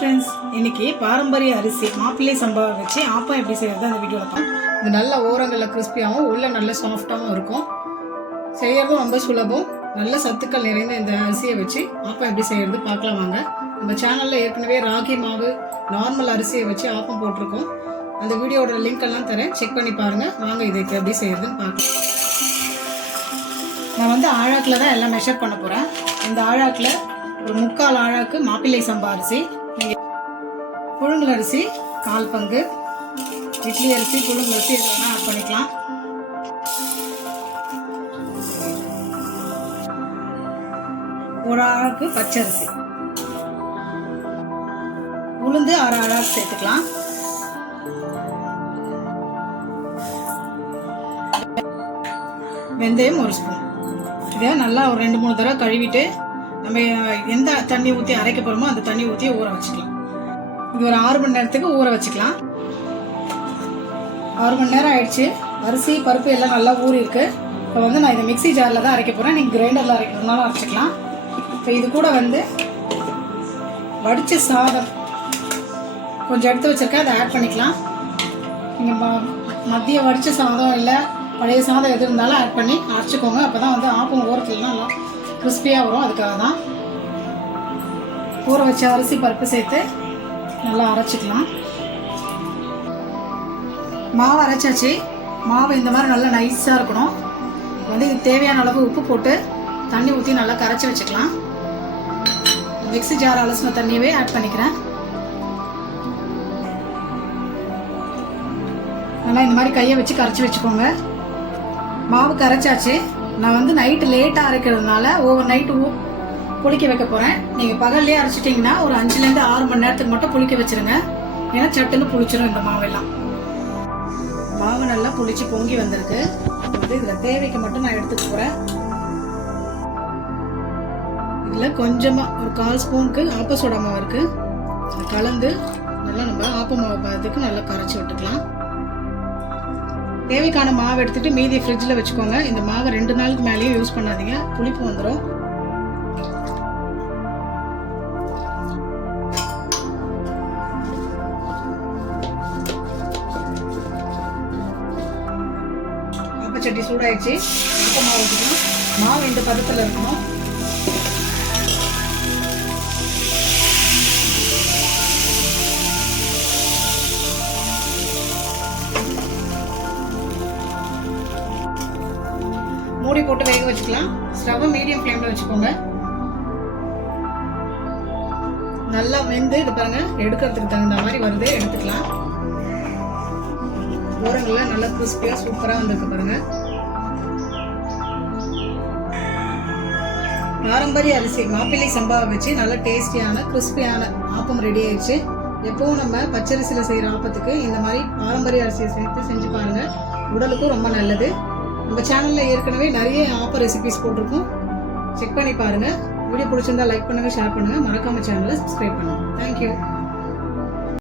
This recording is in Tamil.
ஃப்ரெண்ட்ஸ் இன்னைக்கு பாரம்பரிய அரிசி மாப்பிள்ளை சம்பவம் வச்சு ஆப்பம் எப்படி செய்யறது அந்த வீடியோவில் பார்ப்போம் இது நல்ல ஓரங்களில் கிறிஸ்பியாகவும் உள்ளே நல்ல சாஃப்டாகவும் இருக்கும். செய்யறதும் ரொம்ப சுலபம். நல்ல சத்துக்கள் நிறைந்த இந்த அரிசியை வச்சு ஆப்பம் எப்படி செய்யறது பார்க்கலாம் வாங்க. நம்ம சேனலில் ஏற்கனவே ராகி மாவு நார்மல் அரிசியை வச்சு ஆப்பம் போட்டிருக்கோம். அந்த வீடியோட லிங்க் எல்லாம் தரேன். செக் பண்ணி பாருங்கள் வாங்க இதுக்கு எப்படி செய்யறதுன்னு பார்க்கலாம். நான் வந்து ஆழாக்கில் தான் எல்லாம் மெஷர் பண்ண போகிறேன் இந்த ஆழாக்கில் ஒரு முக்கால் ஆழாக்கு மாப்பிள்ளை சம்பா அரிசி புழுங்கல் அரிசி கால் பங்கு. இட்லி அரிசி புழுங்கல் அரிசி இதெல்லாம் ஆட் பண்ணிக்கலாம். ஒரு அழகு பச்சரிசி உளுந்து அரை அழகு சேர்த்துக்கலாம். வெந்தயம் ஒரு ஸ்பூன் இதை நல்லா ஒரு ரெண்டு மூணு தடவை கழுவிட்டு நம்ம எந்த தண்ணி ஊற்றி அரைக்க போகிறோமோ அந்த தண்ணி ஊற்றி ஊற வச்சுக்கலாம். இது ஒரு ஆறு மணி நேரத்துக்கு ஊற வச்சுக்கலாம். ஆறு மணி நேரம் ஆயிடுச்சு. அரிசி பருப்பு எல்லாம் நல்லா ஊறி இருக்கு. இப்போ வந்து நான் இதை மிக்ஸி ஜாரில் தான் அரைக்க போகிறேன் நீங்கள் கிரைண்டரில் அரைக்கிறதுனாலும் அரைச்சிக்கலாம். இப்போ இது கூட வந்து வடித்த சாதம். கொஞ்சம் எடுத்து வச்சிருக்கேன். அதை ஆட் பண்ணிக்கலாம். நீங்கள் ம வடித்த சாதம் இல்லை பழைய சாதம் எது இருந்தாலும் ஆட் பண்ணி அரைச்சிக்கோங்க. அப்போ தான் வந்து ஆப்பம் ஓரத்துலலாம் நல்லா கிறிஸ்பியாக வரும். அதுக்காக தான் ஊற வச்ச அரிசி பருப்பு சேர்த்து நல்லா அரைச்சிக்கலாம். மாவு அரைச்சாச்சு. மாவு இந்த மாதிரி நல்லா நைஸாக இருக்கணும். வந்து இது தேவையான அளவு உப்பு போட்டு தண்ணி ஊற்றி நல்லா கரைச்சி வச்சுக்கலாம். மிக்ஸி ஜார் அலசின தண்ணியவே ஆட் பண்ணிக்கிறேன். நல்லா இந்த மாதிரி கையை வச்சு கரைச்சி வச்சுக்கோங்க. மாவு கரைச்சாச்சு. நான் வந்து நைட்டு லேட்டாக அரைக்கிறதுனால ஓவர் நைட்டு புளிக்க வைக்க போகிறேன் நீங்கள் பகல்லே அரைச்சிட்டிங்கன்னா ஒரு அஞ்சுலேருந்து ஆறு மணி நேரத்துக்கு மட்டும் புளிக்க வச்சிருங்க. ஏன்னா சட்டுன்னு புளிச்சிடும் இந்த மாவெல்லாம். மாவு நல்லா புளிச்சு பொங்கி வந்திருக்கு. வந்து இதில் தேவைக்கு மட்டும் நான் எடுத்துக்க போகிறேன் இதில் கொஞ்சமாக ஒரு கால் ஸ்பூனுக்கு ஆப்ப சோடா மாவு இருக்குது கலந்து நல்லா நம்ம ஆப்ப மாவு பதத்துக்கு நல்லா கரைச்சி விட்டுக்கலாம். தேவைக்கான மாவு எடுத்துட்டு மீதி ஃப்ரிட்ஜில் வச்சுக்கோங்க. இந்த மாவை ரெண்டு நாளுக்கு மேலேயும் யூஸ் பண்ணாதீங்க. புளிப்பு வந்துடும் சட்டி சூடாயிடுச்சு. மாவு மாவு இந்த பதத்தில் இருக்கணும். மூடி போட்டு வேக வச்சுக்கலாம். ஸ்டவ் மீடியம் ஃப்ளேமில் வச்சுக்கோங்க. நல்லா வெந்து இது பாருங்க எடுக்கிறதுக்கு தகுந்த மாதிரி வருது எடுத்துக்கலாம். ஓரங்கள்லாம் நல்லா கிறிஸ்பியாக சூப்பராக வந்திருக்கு பாருங்க. பாரம்பரிய அரிசி மாப்பிள்ளை சம்பாவை வச்சு நல்ல டேஸ்டியான கிறிஸ்பியான ஆப்பம் ரெடி ஆயிடுச்சு. எப்பவும் நம்ம பச்சரிசியில் செய்கிற ஆப்பத்துக்கு இந்த மாதிரி பாரம்பரிய அரிசியை சேர்த்து செஞ்சு பாருங்க. உடலுக்கும் ரொம்ப நல்லது. நம்ம சேனலில் ஏற்கனவே நிறைய ஆப்பர் ரெசிபிஸ் போட்டிருக்கோம். செக் பண்ணி பாருங்கள் வீடியோ பிடிச்சிருந்தா லைக் பண்ணுங்கள் ஷேர் பண்ணுங்கள் மறக்காம சேனலை சப்ஸ்கிரைப் பண்ணுங்கள் தேங்க்யூ